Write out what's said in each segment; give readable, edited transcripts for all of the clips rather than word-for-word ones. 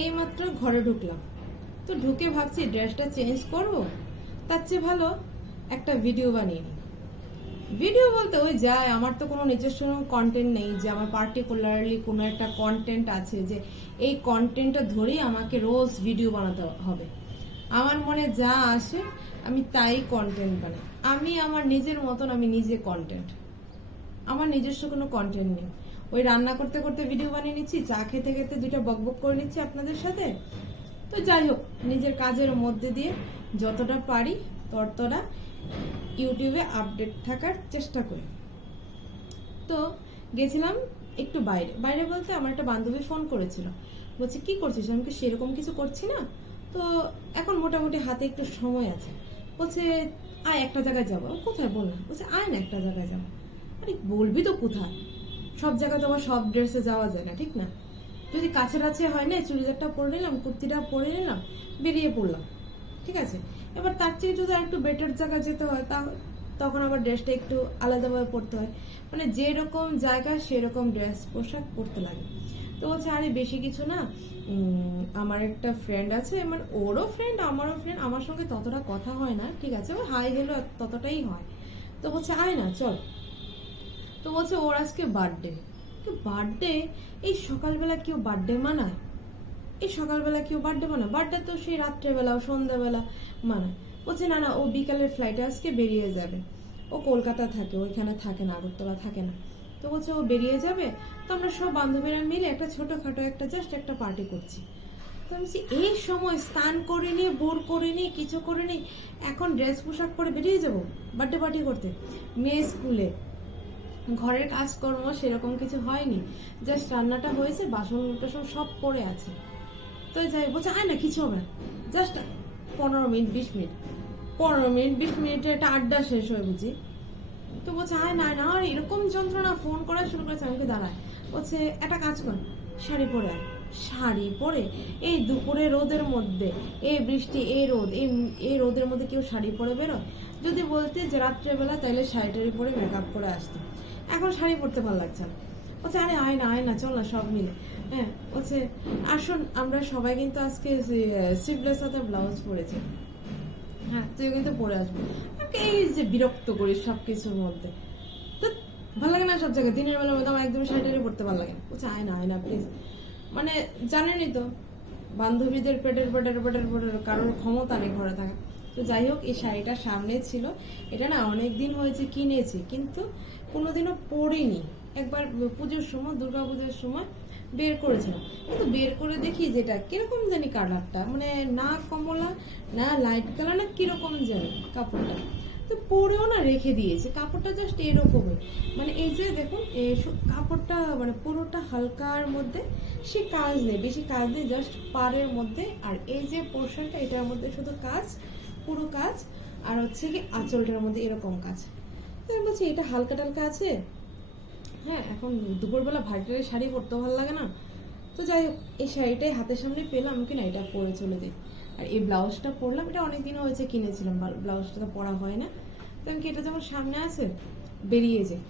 এইমাত্র ঘরে ঢুকলাম, তো ঢুকে ভাবছি ড্রেসটা চেঞ্জ করব, তার চেয়ে ভালো একটা ভিডিও বানিয়ে নিই। ভিডিও বলতে ওই যায়, আমার তো কোনো নিজস্ব কন্টেন্ট নেই যে আমার পার্টিকুলারলি কোনো একটা কন্টেন্ট আছে যে এই কন্টেন্টটা ধরেই আমাকে রোজ ভিডিও বানাতে হবে। আমার মনে যা আসে আমি তাই কন্টেন্ট বানাই। আমি আমার নিজের মতন, আমি নিজে কন্টেন্ট, আমার নিজস্ব কোনো কন্টেন্ট নেই। ওই রান্না করতে করতে ভিডিও বানিয়ে নিচ্ছি, চা খেতে খেতে দুটো বকবক করে নিচ্ছি আপনাদের সাথে। তো যাই হোক, নিজের কাজের মধ্যে দিয়ে যতটা পারি ততটা ইউটিউবে আপডেট থাকার চেষ্টা করি। তো গেছিলাম একটু বাইরে, বাইরে বলতে আমার একটা বান্ধবী ফোন করেছিল, বলছে কি করছিস? আমি কি সেরকম কিছু করছি না, তো এখন মোটামুটি হাতে একটু সময় আছে। বলছে আয় একটা জায়গায় যাবো। কোথায় বললাম, বলছে আয় না একটা জায়গায় যাবো। আরে বলবি তো কোথায়? সব জায়গায় তো আবার সব ড্রেসে যাওয়া যায় না, ঠিক না? যদি কাছাকাছি হয় না, চুড়িদারটা পরে নিলাম, কুর্তিটা পরে নিলাম, বেরিয়ে পড়লাম, ঠিক আছে। এবার তার চেয়ে যদি একটু বেটার জায়গায় যেতে হয় তা তখন আবার ড্রেসটা একটু আলাদাভাবে পরতে হয়, মানে যেরকম জায়গা সেরকম ড্রেস পোশাক পরতে লাগে। তো বলছে আরে বেশি কিছু না, আমার একটা ফ্রেন্ড আছে, মানে ওরও ফ্রেন্ড আমারও ফ্রেন্ড, আমার সঙ্গে ততটা কথা হয় না, ঠিক আছে, ওই হাই হ্যালো ততটাই হয়। তো বলছে আয় না চল। তো বলছে ওর আজকে বার্থডে। বার্থডে? এই সকালবেলা কেউ বার্থডে মানায়? এই সকালবেলা কেউ বার্থডে মানায়? বার্থডে তো সেই রাত্রেবেলা সন্ধ্যাবেলা মানায়। বলছে না না, ও বিকালের ফ্লাইটে আজকে বেরিয়ে যাবে। ও কলকাতা থাকে, ওইখানে থাকে না, আগরতলা থাকে না। তো বলছে ও বেরিয়ে যাবে, তো আমরা সব বান্ধবীরা মিলে একটা ছোটখাটো একটা জাস্ট একটা পার্টি করছি। তো আমি বলছি এই সময় স্নান করে নিয়ে বোর করে নিয়ে কিছু করে নিই, এখন ড্রেস পোশাক পরে বেরিয়ে যাবো বার্থডে পার্টি করতে? মেয়ে স্কুলে, ঘরের কাজকর্ম সেরকম কিছু হয়নি, জাস্ট রান্নাটা হয়েছে, বাসন টাসন সব পড়ে আছে। তো যাই বলছে আয় না কিছু হবে না, জাস্ট 15 মিনিট 20 মিনিট, 15 মিনিট 20 মিনিটে একটা আড্ডা শেষ হয়ে বুঝি। তো বলছে আয় না না, আর এরকম যন্ত্রণা, ফোন করা শুরু করেছে। আমাকে দাঁড়ায়, বলছে একটা কাজ কর, শাড়ি পরে আয়। শাড়ি পরে এই দুপুরে রোদের মধ্যে, এই বৃষ্টি, এই রোদ, এই রোদের মধ্যে কেউ শাড়ি পরে বেরোয়? যদি বলতে যে রাত্রেবেলা, তাহলে শাড়িটারি পরে মেকআপ করে আসতে। এখন শাড়ি পরতে ভালো লাগছে না। বলছে আরে আয় না চল না সব মিলে। হ্যাঁ বলছে আসুন, আমরা সবাই কিন্তু আজকে স্লিভলেস সাথে ব্লাউজ পরেছি, হ্যাঁ তুই কিন্তু পরে আসবি। এই যে বিরক্ত করিস সব কিছুর মধ্যে, তো ভালো লাগে না সব জায়গায় দিনের বেলার মধ্যে আমার একদম শাড়ি পরতে ভালো লাগে না। বলছে আয় না প্লিজ। মানে জানেনই তো বান্ধবীদের পেটের পেটের পেটের পেটের কারোর ক্ষমতা নেই ঘরে থাকা। তো যাই হোক, এই শাড়িটা সামনে ছিল, এটা না অনেক দিন হয়েছে কিনেছি, কিন্তু কোনোদিনও পরিনি। একবার পুজোর সময়, দুর্গাপুজোর সময় বের করেছিলাম, কিন্তু বের করে দেখি যেটা কিরকম জানি কালারটা, মানে না কমলা না লাইট কালার, না কিরকম জানি কাপড়টা। তো পরেও না রেখে দিয়েছে কাপড়টা, জাস্ট এরকমই, মানে এই যে দেখুন কাপড়টা মানে পুরোটা হালকার মধ্যে, সে কাজ নেই, বেশি কাজ নেই, জাস্ট পাড়ের মধ্যে। আর এই যে পোর্শনটা, এটার মধ্যে শুধু কাজ, পুরো কাজ, আর হচ্ছে কি আঁচলটার মধ্যে এরকম কাজ। তো আমি বলছি এটা হালকা টালকা আছে, হ্যাঁ এখন দুপুরবেলা ভাইটারের শাড়ি পরতে ভালো লাগে না। তো যাই হোক, এই শাড়িটাই হাতের সামনে পেলাম, কি না এটা পরে চলে যাই। আর এই ব্লাউজটা পরলাম, এটা অনেকদিন হয়েছে কিনেছিলাম, ব্লাউজটা তো পরা হয় না। তো আমি কি এটা যখন সামনে আছে বেরিয়ে যাই,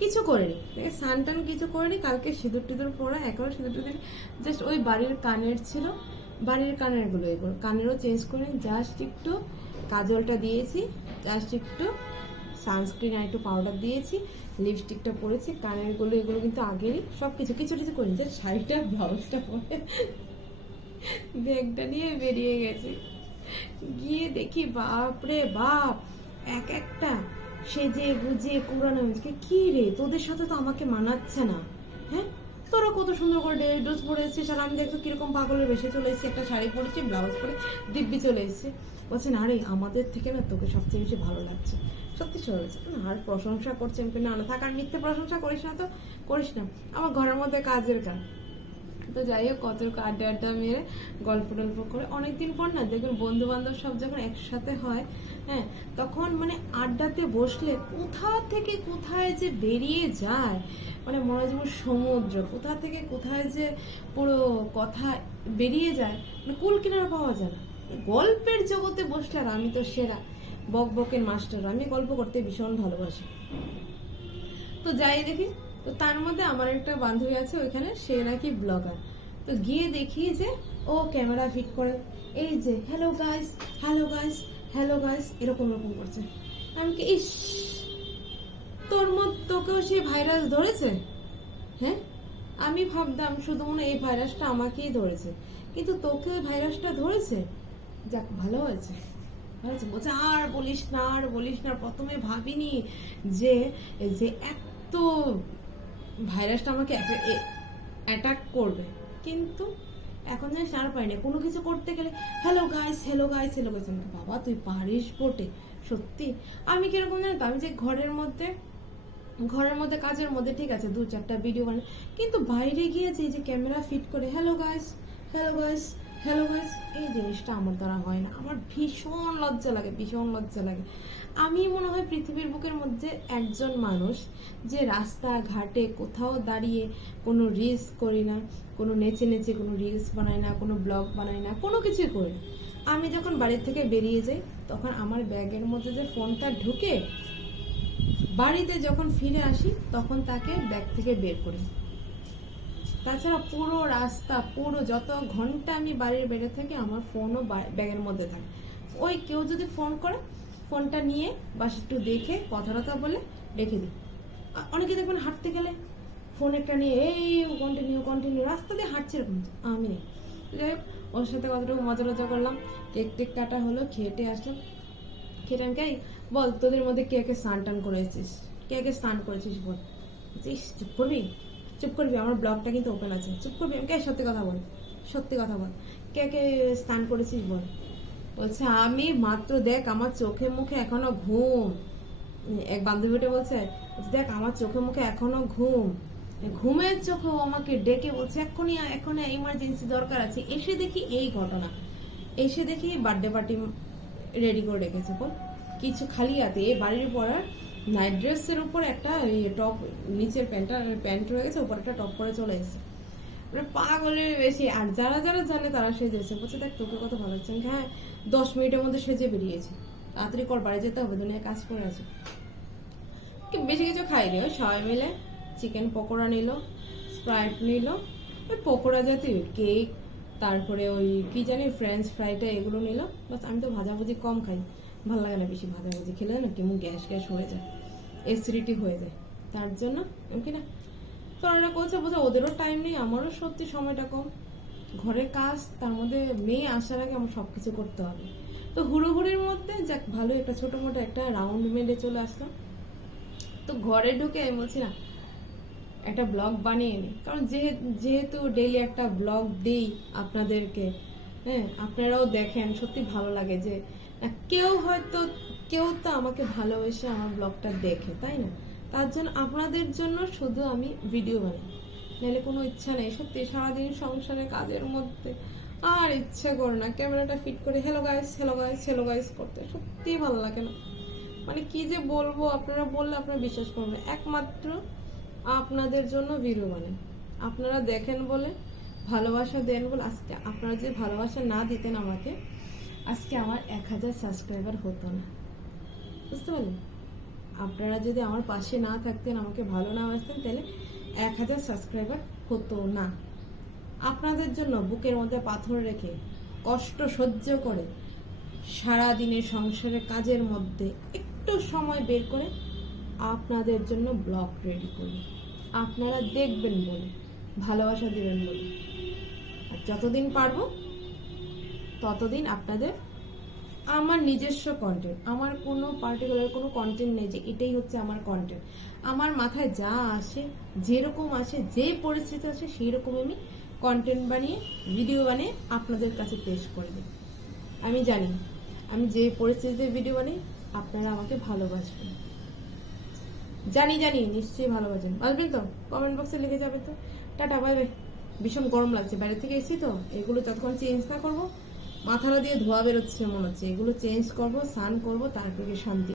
কিছু করিনি, স্নান টান কিছু করিনি, কালকে সিঁদুর টিঁদুর পরা, একেবারে সিঁদুর টিঁদুর জাস্ট ওই বাড়ির কানের ছিল, বাড়ির কানের গুলো এগুলো কানেরও চেঞ্জ করিনি, জাস্ট একটু কাজলটা দিয়েছি, জাস্ট একটু সানস্ক্রিন আর একটু পাউডার দিয়েছি, লিপস্টিকটা পরেছি, কানের গুলো এগুলো কিন্তু আগেরই সব কিছু কিছু কিছু করিনি, জাস্ট শাড়িটা ব্লাউজটা পরে ব্যাগটা নিয়ে বেরিয়ে গেছি। গিয়ে দেখি বাপরে বাপ, এক একটা সেজে গুজে কুড়ানো হয়েছে। কি রে তোদের সাথে তো আমাকে মানাচ্ছে না, হ্যাঁ তোরা কত সুন্দর করে ড্রেস পরে এসেছিস, আর আমি দেখতো কিরকম পাগলের বেশি চলে এসেছি, একটা শাড়ি পরেছি, ব্লাউজ পরে দিব্যি চলে এসেছে। বলছে না রে, আমাদের থেকে না তোকে সবচেয়ে বেশি ভালো লাগছে, সত্যি চলেছে না। আর প্রশংসা করছে, আমি না না থাক, আর মিথ্যে প্রশংসা করিস না, তো করিস না, আমার ঘরের মধ্যে কাজের কাজ। তো যাই হোক, কত আড্ডা আড্ডা মেরে গল্প টল্প করে অনেকদিন পর না দেখবেন বন্ধু বান্ধব সব যখন একসাথে হয়, হ্যাঁ তখন মানে আড্ডাতে বসলে কোথা থেকে কোথায় যে বেরিয়ে যায়, মানে মনে হয় যেমন সমুদ্র, কোথা থেকে কোথায় যে পুরো কথা বেরিয়ে যায়, মানে কুল কিনারা পাওয়া যায় না। গল্পের জগতে বসলে আর আমি তো সেরা বক বকের মাস্টার, আমি গল্প করতে ভীষণ ভালোবাসি। তো যাই দেখি, তো তার মধ্যে আমার একটা বান্ধবী আছে ওইখানে, সে নাকি ব্লগার। তো গিয়ে দেখি যে ও ক্যামেরা ফিট করে এই যে hello guys, hello guys, hello guys এরকম এরকম করছে। আমি কি ইস, তোকেও সে ভাইরাস ধরেছে? হ্যাঁ, আমি ভাবতাম শুধু মনে হয় এই ভাইরাসটা আমাকেই ধরেছে, কিন্তু তোকে ভাইরাসটা ধরেছে। যাক, ভালো হয়েছে, ভালো হয়েছে। বলছে আর বলিস না, আর বলিস না, প্রথমে ভাবিনি যে যে এত ভাইরাসটা আমাকে অ্যাটাক করবে, কিন্তু এখন জানিস আর পাই না কোনো কিছু করতে গেলে hello guys, hello guys, hello guys. বাবা তুই পারিস বটে, সত্যি। আমি কিরকম জানি তো, আমি যে ঘরের মধ্যে কাজের মধ্যে ঠিক আছে 2-4টা ভিডিও বানাই, কিন্তু বাইরে গিয়ে যে ক্যামেরা ফিট করে hello guys, hello guys, hello guys, এই জিনিসটা আমার দ্বারা হয় না। আমার ভীষণ লজ্জা লাগে, ভীষণ লজ্জা লাগে। আমি মনে হয় পৃথিবীর বুকের মধ্যে একজন মানুষ যে রাস্তা ঘাটে কোথাও দাঁড়িয়ে কোনো রিলস করি না, কোনো নেচে নেচে কোনো রিলস বানাই না, কোনো ব্লগ বানাই না, কোনো কিছুই করি না। আমি যখন বাড়ির থেকে বেরিয়ে যাই তখন আমার ব্যাগের মধ্যে যে ফোনটা ঢুকে, বাড়িতে যখন ফিরে আসি তখন তাকে ব্যাগ থেকে বের করি। তাছাড়া পুরো রাস্তা, পুরো যত ঘন্টা আমি বাড়ির বেড়ে থাকি আমার ফোনও ব্যাগের মধ্যে থাকে। ওই কেউ যদি ফোন করে ফোনটা নিয়ে বাস একটু দেখে কথা বলে রেখে দিই। অনেকে দেখবেন হাঁটতে গেলে ফোন একটা নিয়ে এই কন্টিনিউ রাস্তা দিয়ে হাঁটছে, এরকম আমি নেই। যাই হোক, ওর সাথে কতটুকু মজা করলাম, কেক কাটা হলো, খেটে আসলাম। খেটে আমি কে বল তোদের মধ্যে কে স্নান টান করেছিস, কে স্নান করেছিস বল। চুপ করবি, আমার ব্লগটা কিন্তু ওপেন আছে, চুপ করবি। আমি কে সত্যি কথা বল, কে স্নান করেছিস বল। বলছে আমি মাত্র, দেখ আমার চোখে মুখে এখনো ঘুম। এক বান্ধবীটা বলছে দেখ আমার চোখে মুখে এখনো ঘুম, ঘুমের চোখেও আমাকে ডেকে বলছে এখন ইমার্জেন্সি দরকার আছে। এসে দেখি এই ঘটনা, এসে দেখি বার্থডে পার্টি রেডি করে রেখেছে। বল কিছু খালি হাতে বাড়ির পড়ার নাইট ড্রেসের উপর একটা টপ, নিচের প্যান্ট রয়ে গেছে, উপর একটা টপ পরে চলে এসেছে। পাগলের বেশি। আর যারা জানে তারা সেজেছে, বলছে দেখ তোকে কত ভালো হচ্ছে। হ্যাঁ 10 মিনিটের মধ্যে সেজে বেরিয়েছে, তাড়াতাড়ি কর, বাড়ি যেতে হবে, দুনিয়ায় কাজ করে আছে। বেশি কিছু খাইনি, ওই সবাই মিলে চিকেন পকোড়া নিল, স্প্রাইট নিল, ওই পকোড়া জাতীয় কেক, তারপরে ওই কি জানি ফ্রেঞ্চ ফ্রাইটা, এগুলো নিল। বাস আমি তো ভাজাভুজি কম খাই, ভালো লাগে না বেশি ভাজাভুজি খেলে, না কেমন গ্যাস হয়ে যায়, অ্যাসিডিটি হয়ে যায়, তার জন্য কি না। তো ওরা বলছে ওদেরও টাইম নেই, আমারও সত্যি সময়টা কম, ঘরের কাজ, তার মধ্যে মেয়ে আসার আগে আমার সবকিছু করতে হবে। তো হুড়োহুড়ির মধ্যে যাক ভালো একটা ছোটো মোটো একটা রাউন্ড মেরে চলে আসলাম। তো ঘরে ঢুকে আমি বলছি না একটা ব্লগ বানিয়ে নিই, কারণ যেহেতু ডেইলি একটা ব্লগ দিই আপনাদেরকে, হ্যাঁ আপনারাও দেখেন, সত্যি ভালো লাগে যে কেউ তো আমাকে ভালোবেসে আমার ব্লগটা দেখে, তাই না। তার জন্য আপনাদের জন্য শুধু আমি ভিডিও বানাই, নাহলে কোনো ইচ্ছা নেই। সত্যি সারাদিন সংসারে কাজের মধ্যে আর ইচ্ছে করে না ক্যামেরাটা ফিট করে হ্যালো গাইস করতে, সত্যি ভালো লাগে না। মানে কি যে বলবো, আপনারা বললে আপনারা বিশ্বাস করবেন, একমাত্র আপনাদের জন্য ভিডিও বানাই, আপনারা দেখেন বলে, ভালোবাসা দেন বলে। আজকে আপনারা যে ভালোবাসা না দিতেন আমাকে, আজকে আমার 1000 সাবস্ক্রাইবার হতো না, বুঝতে পারলেন। আপনারা যদি আমার পাশে না থাকতেন, আমাকে ভালো না বাসতেন, তাহলে 1000 সাবস্ক্রাইবার হতো না। আপনাদের জন্য বুকের মধ্যে পাথর রেখে কষ্ট সহ্য করে সারাদিনের সংসারের কাজের মধ্যে একটু সময় বের করে আপনাদের জন্য ব্লগ রেডি করি, আপনারা দেখবেন বলে, ভালোবাসা দেবেন বলে। আর যতদিন পারবো ততদিন আপনাদের আমার নিজস্ব কন্টেন্ট, আমার কোনো পার্টিকুলার কোনো কন্টেন্ট নেই যে এটাই হচ্ছে আমার কন্টেন্ট। আমার মাথায় যা আসে, যেরকম আসে, যে পরিস্থিতি আসে, সেই রকম আমি কন্টেন্ট বানিয়ে ভিডিও বানিয়ে আপনাদের কাছে পেশ করে দিই। আমি জানি আমি যে পরিস্থিতিতে ভিডিও বানাই আপনারা আমাকে ভালোবাসবেন, জানি নিশ্চয়ই ভালোবাসবেন। আসবেন তো, কমেন্ট বক্সে লিখে যাবে তো। Tata, bye bye. ভীষণ গরম লাগছে, বাইরে থেকে এসেছি তো, এগুলো যতক্ষণ চেঞ্জ না করবো মাথাটা দিয়ে ধোয়া বেরোচ্ছে মনে হচ্ছে, এগুলো চেঞ্জ করবো, স্নান করবো, তারপরে শান্তি।